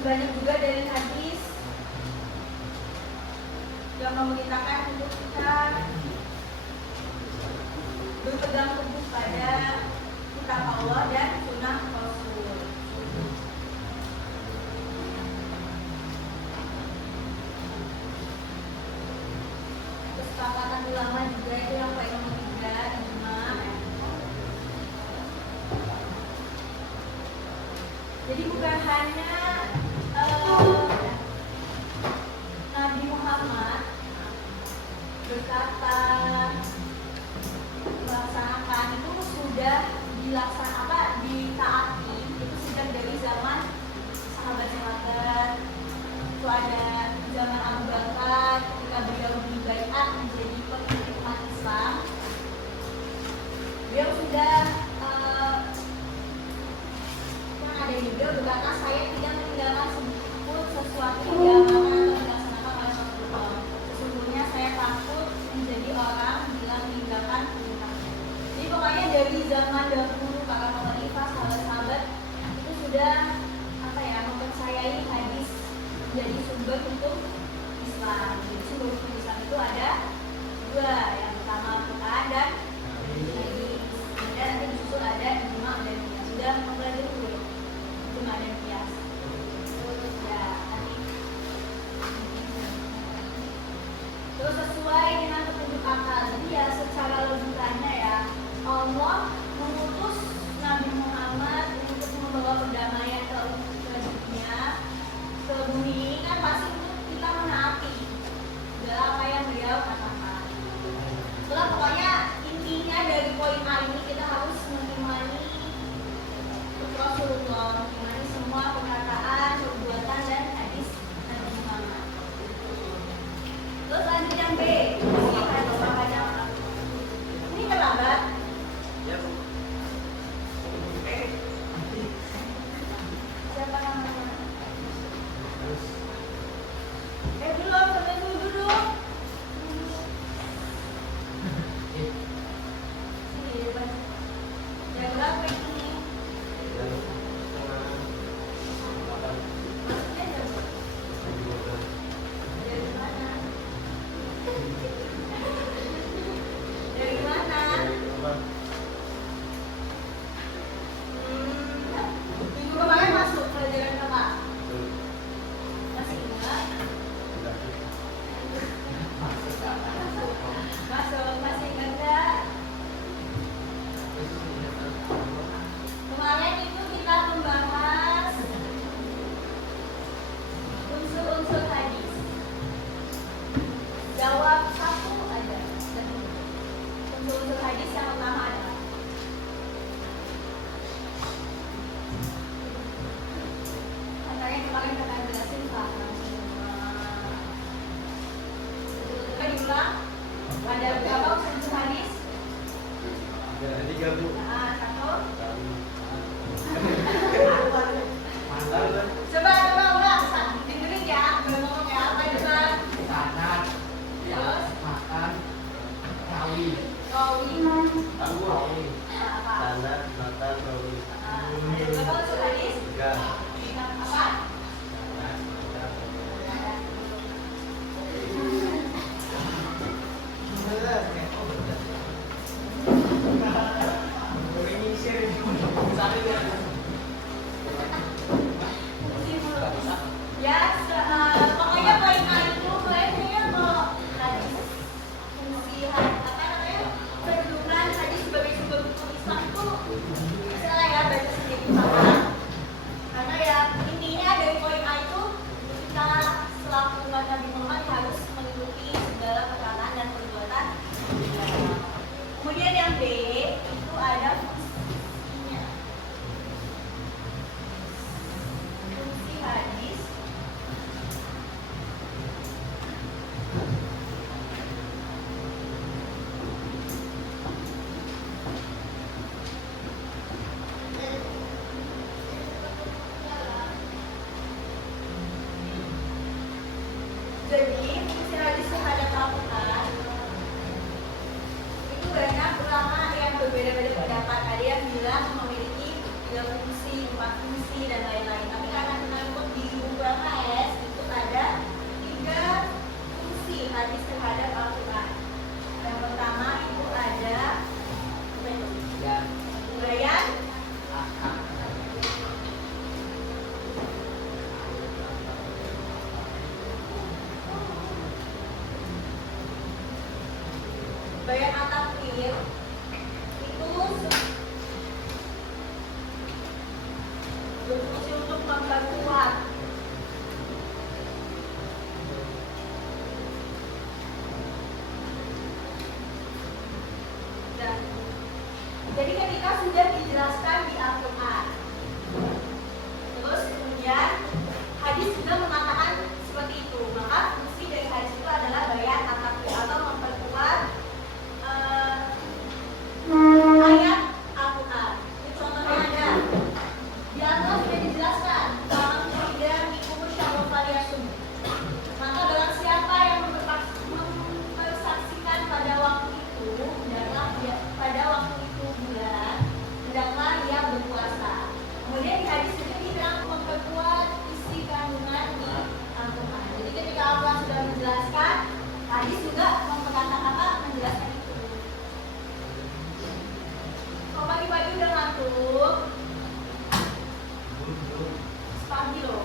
Banyak juga dari hadis yang memerintahkan untuk kita berpegang teguh pada kitab Allah dan sunnah Rasul. Kesepakatan ulama juga itu yang paling nomor 3, ijma. Jadi bukan hanya Nabi Muhammad berkata melaksanakan itu sudah ditaati itu sejak dari zaman sahabat-sahabat. Itu ada zaman Abu Bakar ketika beliau dibaiat menjadi pemimpin umat Islam. Beliau sudah ada juga berkata, saya tidak meninggalkan sedikit pun sesuatu yang diamalkan atau dilaksanakan oleh Rasulullah. Sesungguhnya saya takut menjadi orang yang meninggalkan perintahnya. Jadi pokoknya dari zaman dahulu para khalifah, sahabat-sahabat itu sudah mempercayai hadis menjadi sumber hukum Islam. Jadi sumber hukum Islam itu ada 2, yang pertama Al-Quran dan hadis. Kemudian nanti disusul ada ijma dan qiyas. Sudah mempelajari dulu ijma dan qiyas. Ya, nanti. Terus sesuai dengan petunjuk akal. Jadi ya secara logikanya ya Allah mengutus Nabi Muhammad untuk membawa perdamaian ke dunia, ke bumi ini kan pasti untuk kita menaati segala apa yang beliau katakan. berbeda-beda pendapat. Ada yang bilang memiliki 3 fungsi, 4 fungsi, dan lain-lain. Tapi karena kita ikut di buku LKS itu ada 3 fungsi hadis terhadap Al-Quran. Yang pertama itu ada apa itu? Bayan, bayan at-tafsir itu berfungsi untuk memperkuat dan jadi ketika sudah dijelaskan di Al-Quran, terus kemudian hadis juga mengatakan seperti itu, maka fungsi dari hadis itu adalah bayan at-tafsir atau memperkuat ayat Al-Quran. Ini contohnya ada di Al-Quran sudah dijelaskan dalam tidak hukum syarul faliyasum. Maka barang siapa yang mempersaksikan pada waktu itu pada waktu itu bulan, hendaklah ia berpuasa. Kemudian di hadis ini dibilang memperkuat isi kandungan di Al-Quran. Jadi ketika Al-Quran sudah menjelaskan, hadis juga menjelaskan itu. Kalau pagi-pagi udah ngantuk, pagi loh,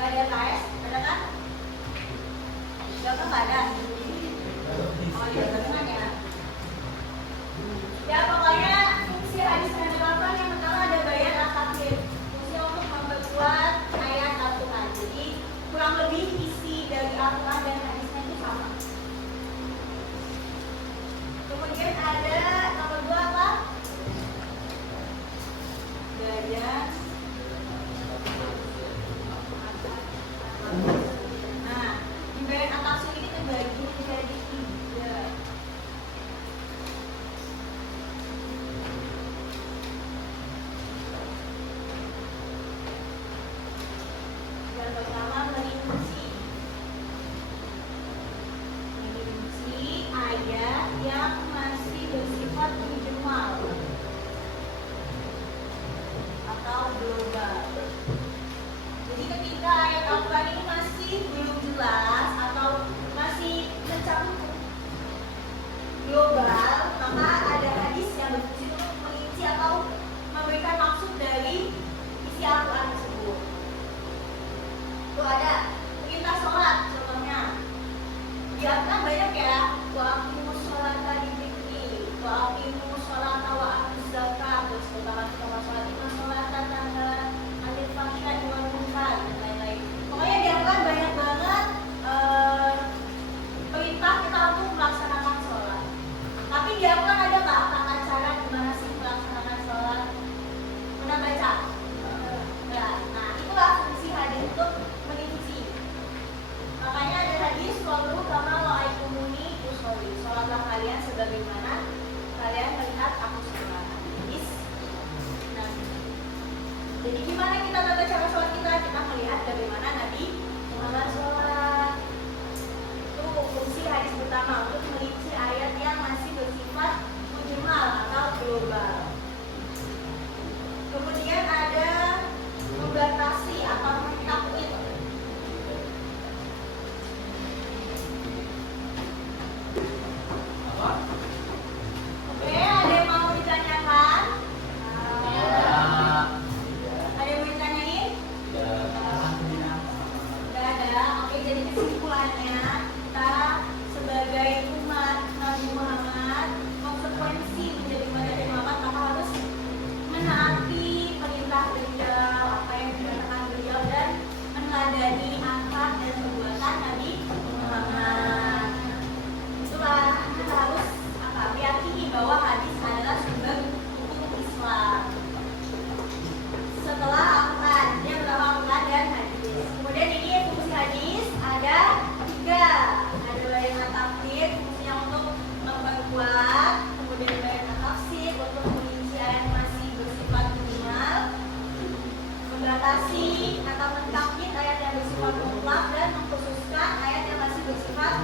gak ada tes, ada kan? Gak ada. Oh iya, tenang ya. Ya pokoknya fungsi hadis terhadap Al-Quran yang pertama ada bayan at-tafsir, fungsi untuk memperkuat ayat Al-Quran. Jadi kurang lebih isi dari Al-Quran dan hadisnya itu sama. Kemudian ada nomor 2 apa? Bayan. Nah, di bayan at-tafsir ini terbagi menjadi 3. Yang pertama merinci ayat yang masih bersifat mujmal atau global. Jadi ketika ayat Al-Quran ini masih belum jelas atau masih mencakup global, maka ada hadis yang berfungsi untuk merinci atau memberikan maksud dari isi Al-Quran tersebut. Itu ada perintah sholat contohnya. Di Al-Quran banyak ya, wa'aqimus sholata lidzikri, wa'aqimus sholata wa atuz zakata, terus kata sholat inna sholata tanha 'anil fahsya'i wal munkar dan lain-lain. Pokoknya di Al-Quran banyak banget perintah kita untuk melaksanakan sholat. Tapi di Al-Quran ada nggak tata cara gimana sih melaksanakan sholat? Pernah baca? Ya, nah itulah fungsi hadis untuk merinci. Makanya ada hadis shollu kama ra'aitumuni usolli, sholatlah kalian sebagaimana kalian melihat aku sholat. Hadis. Nah, jadi gimana kita tata cara sholat kita? Kita melihat bagaimana Nabi Muhammad sholat. Itu fungsi hadis pertama, untuk merinci ayat yang masih bersifat mujmal atau global. Kemudian ada membatasi atau mentakwil. Oke, ada yang mau ditanyakan? Ada yang mau ditanyain? Tidak ada. Oke, jadi kesimpulannya kita sebagai umat Nabi Muhammad, konsekuensi menjadi umat Nabi Muhammad maka harus menaati perintah beliau, apa yang dikatakan beliau, dan meneladani akhlak dan perbuatan Nabi Muhammad. Itulah kita harus meyakini bahwa hadis adalah sumber hukum Islam. Setelah Al-Quran, dia pertama Al-Quran dan hadis. Kemudian ini fungsi hadis ada 3. Ada bayan at-tafsir, fungsinya untuk memperkuat. Kemudian bayan at-tafsir untuk merinci ayat masih bersifat minimal, membatasi atau mentakwil ayat yang bersifat mutlak, dan mengkhususkan ayat yang masih bersifat